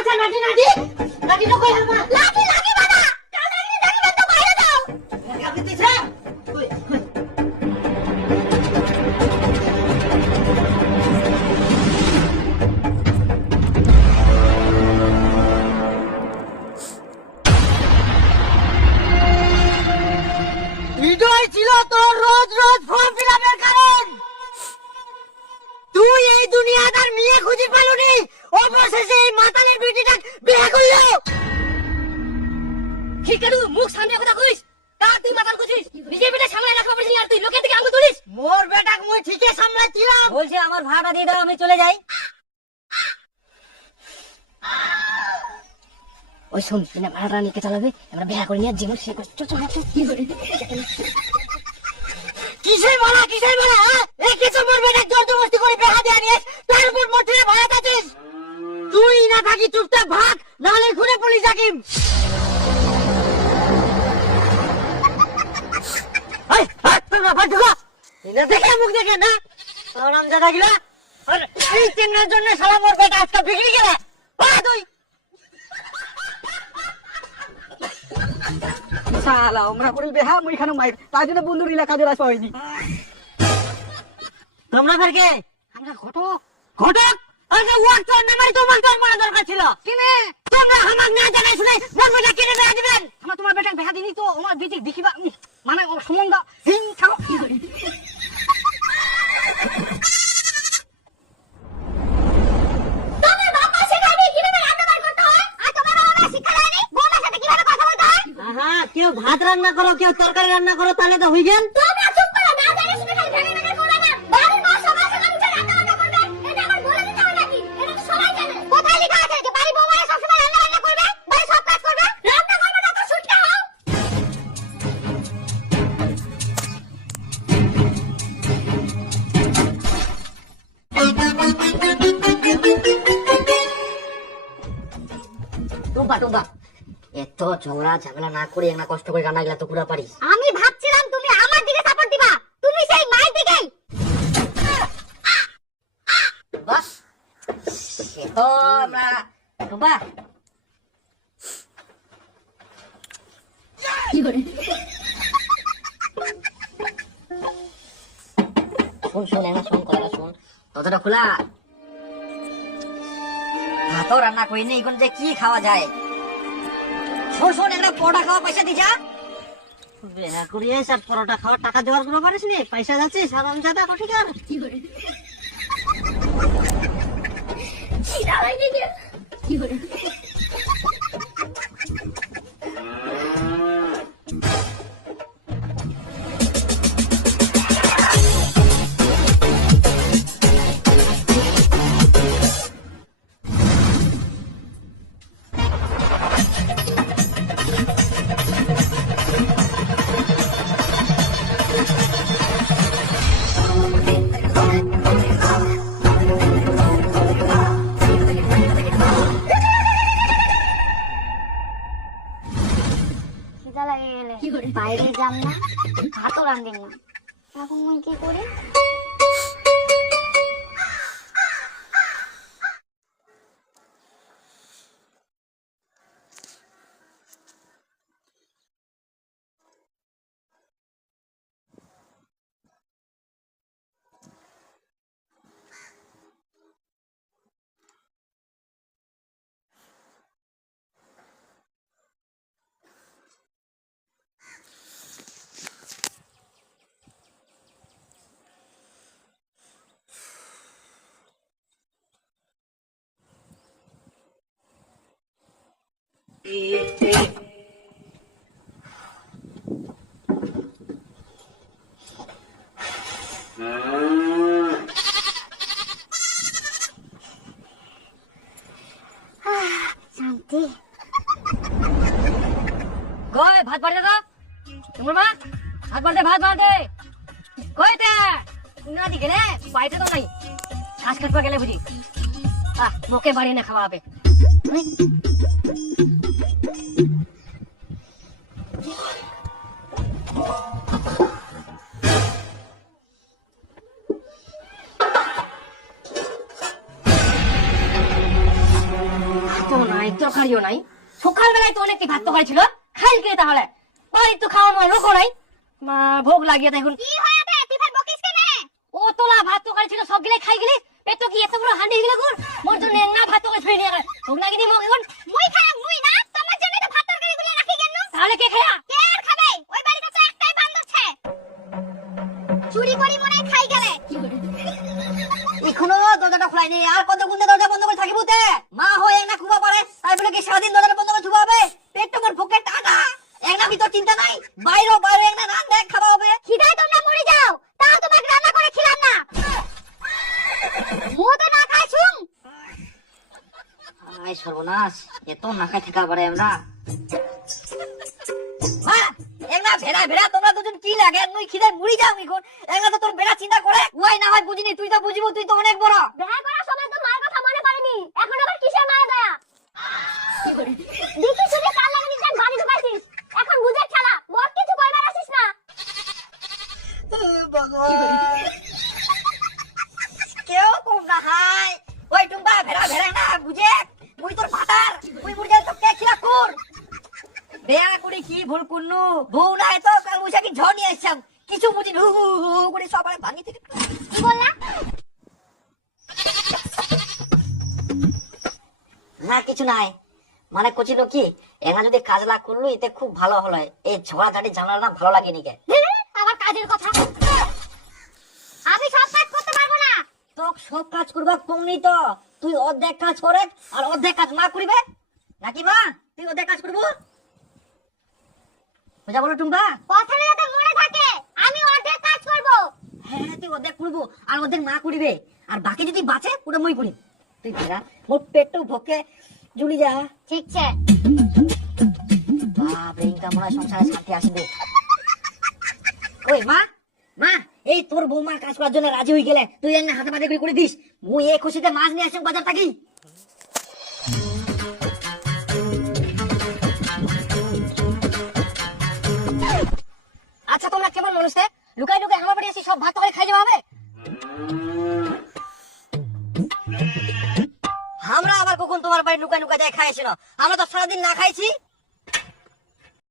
আচ্ছা নাটি নাটি নাটি তো কই আমার লাকি লাকি বাবা কালারি দেখবেন তো বাইরে যাও আপনি দিছে কই ভিডিওই ছিল তোর রোজ রোজ ফর্ম ফিলাপের কারণ তুই এই দুনিয়াটার মেয়ে খুঁজে পালুনি অবশেষে এই মাতালের বিটিটা বিয়ে করলো ঠিক আছে মুখ সামনে কথা কইস কার তুই মাতাল খুঁজিস নিজের বেটা সামনে রাখা পারিস আর তুই লোকের দিকে আঙুল তুলিস মোর বেটাকে মুই ঠিকই সামলাইছিলাম বলছি আমার ভাড়া দিয়ে দাও আমি চলে যাই ওই শুন তুমি ভাড়াটা নিতে চালাবে আমরা বিয়ে করে নিয়ে জীবন শেষ করছি চল কি করে কিসের বলা এই কিছু মোর বেটা জোরজবস্তি করে বিয়ে দিয়ে নিস তারপর মোটে ভাড়া দিস তুই না থাকি চুপচাপ ভাগ নালে ঘুরে পুলিশ ডাকিম এই তোমরা ভাগ ঢুকো এটা দেখে মুখ দেখে না নাম জানা গিলা আর এই চিন্নার জন্য শালা মোর বেটা আজকে বিগড়ে গেল তুই শালা আমরা করিল বেহা মুই খানো মাইর তার জন্য বন্ধুর এলাকা জোড়া পাইনি তোমরা ফের কে আমরা ঘটক ঘটক আরে ওয়াক তো নামাই তোমার তোর মারা দরকার ছিল কিনে তোমরা আমাক না জানাই শুনে মোর বেটা কিনে দেয়া দিবেন আমরা তোমার বেটা বেহা দিনি তো আমার বিটি দেখিবা মানে সম্বন্ধ হিং খাও কেউ ভাত রান্না করো কেউ তরকারি রান্না করো তাহলে তো হই গেল তোমরা চুপ করো না জানি শুনে খালি ভেঙে ভেঙে করো না বাড়ির বউ সবাই সকালে উঠে রান্না বান্না করবে এটা আমার বলে দিতে হবে নাকি এটা তো সবাই জানে কোথায় লেখা আছে যে বাড়ির বউ সব সময় রান্না বান্না করবে বাড়ি সব কাজ করবে রান্না করবে না তো শুটকে হও টুম্পা এত ঝগড়া ঝামেলা না করে একটা কষ্ট করে রান্না গেলা তো পুরা পারিস আমি ভাবছিলাম তুমি আমার দিকে সাপোর্ট দিবা তুমি সেই মায়ের দিকে বাস তো আমরা টুম্পা কি করে শুন এনা শুন কথা শুন দরজাটা খোলা ভাতও রান্না করি নি এখন যে কি খাওয়া যায় শোন একটা পরোটা খাওয়া পয়সা দিছা বেহা করিয়ে আর পরোটা খাওয়ার টাকা জোগাড় করতে পারিস নি পয়সা যাচ্ছে সারাম জাদা কোটিকার কি করে কি করে বাইরে যাম না ভাতও রান্ধেন না এখন মুই কি করি শান্তি গয় ভাত বাড়ে দাও তোমার মা ভাত বাড়ে কইতে না দিকে রে বাইরে তো নাই ঘাস কাটবা গেলে বুঝি মোকে বাড়ি না খাওয়াবে তো না নাই তরকারিও নাই, সকালবেলায় তো অনেকটি ভাত তরকারি ছিল, খাইল কে তাহলে? বাড়ি তো খাওয়া নয়, লোকও নাই। মা ভোগ লাগিয়ে দেখুন কি হয়েছে তুই ফের বকিস কেন? ও তোলা ভাত তরকারি ছিল, সব গিলে খাই গেলি। পেট কি এত বড় হান্ডি গিলে গুড়, মোর জন্য না ভাত তরকারি ছুঁয়ে নিয়ে গেল। ভোগ লাগিয়ে দিই এখন। মুই খাই মুই না, তোমার জন্য তো ভাত তরকারি গুলো রাখি কেন? তাহলে কে খায়া? কে আর খাবে? ওই বাড়িতে তো একটাই বান্দর ছে, চুরি করি মনে হয় খাই গেলে। এখনো দরজাটা খোলাইনি, আর কত গুন্দে দরজা বন্ধ করে থাকিব তে? মা হয়ে এক না খুবা পারে, তাই বলে কি সারাদিন দরজাটা বন্ধ করে থুবা হবে? পেট তো মোর ভোকের টাকা, এক না ভিতর চিন্তা নাই, বাইরে বাইরে এক না রান দেখ খাওয়া হবে। খিদায় তোমরা মরে যাও, তাও তোমাকে রান্না করে খিলাম না। মু তো না খাই শুন। আই সর্বনাশ, এত না খাই থাকা পারে আমরা। মা এক না ভেড়া ভেড়া তোমরা দুজন কি লাগে? মুই খিদায় মরি যাও এখন। এক না তো তোর বেড়া চিন্তা করে ওই না হয় বুঝিনি, তুই তো বুঝিব, তুই তো অনেক বড়। দেখা করার সময় তো মায়ের কথা মনে পড়েনি, এখন আবার কিসের মায়ের দয়া? দেখি শুনে কাল লাগে দিন বাড়ি ঢুকাইছিস, এখন বুঝে খেলা মোর কিছু কইবার আসিস না। কেউ কম না হাই ওই টুম্বা ভেড়া ভেড়া না বুঝে, মুই তোর ভাতার, মুই বুঝে তো কে খিলা কর বেয়া করে কি ভুল করনু? বউ নাই তো কাল মুইসা কি ঝড় নিয়ে আসছাম, কিছু বুঝি হু হু হু করে সবাই ভাঙি থেকে। কি বললা? না কিছু নাই, মানে কছিল কি এনা যদি কাজ লাগ করলু এতে খুব ভালো হলো। এই ঝগড়াঝাটি ঝামেলা না ভালো লাগেনি কে? আবার কাজের কথা। আমি সব কাজ করতে পারবো না। তো সব কাজ করবা কমনি তো, তুই অর্ধেক কাজ করে আর অর্ধেক কাজ মা করিবে নাকি? মা তুই অর্ধেক কাজ করবো বুঝা বলো টুম্বা? কথাটা যাতে মনে থাকে, আমি অর্ধেক কাজ করব। হ্যাঁ হ্যাঁ, তুই অর্ধেক করবো আর অর্ধেক মা করিবে, আর বাকি যদি বাঁচে পুরো মই করি। তুই ফেরা মোর পেটটা ভোকে জুলি যা। ঠিক আছে। বাপরে ইনকাম মনে হয় সংসারে শান্তি আসবে। ওই মা মা, এই তোর বৌমা কাজ করার জন্য রাজি হয়ে গেলে তুই এনে হাতে পাতে করে দিস, মুই এই খুশিতে মাছ নিয়ে আসলাম বাজার থাকি। আচ্ছা তোমরা কেমন মানুষ রে? লুকাই লুকাই আমার বাড়ি এসে সব ভাত তরকারি খাই যাবে হবে? আমরা আবার কখন তোমার বাড়ি লুকাই লুকাই যাই খাইছি না? আমরা তো সারাদিন না খাইছি।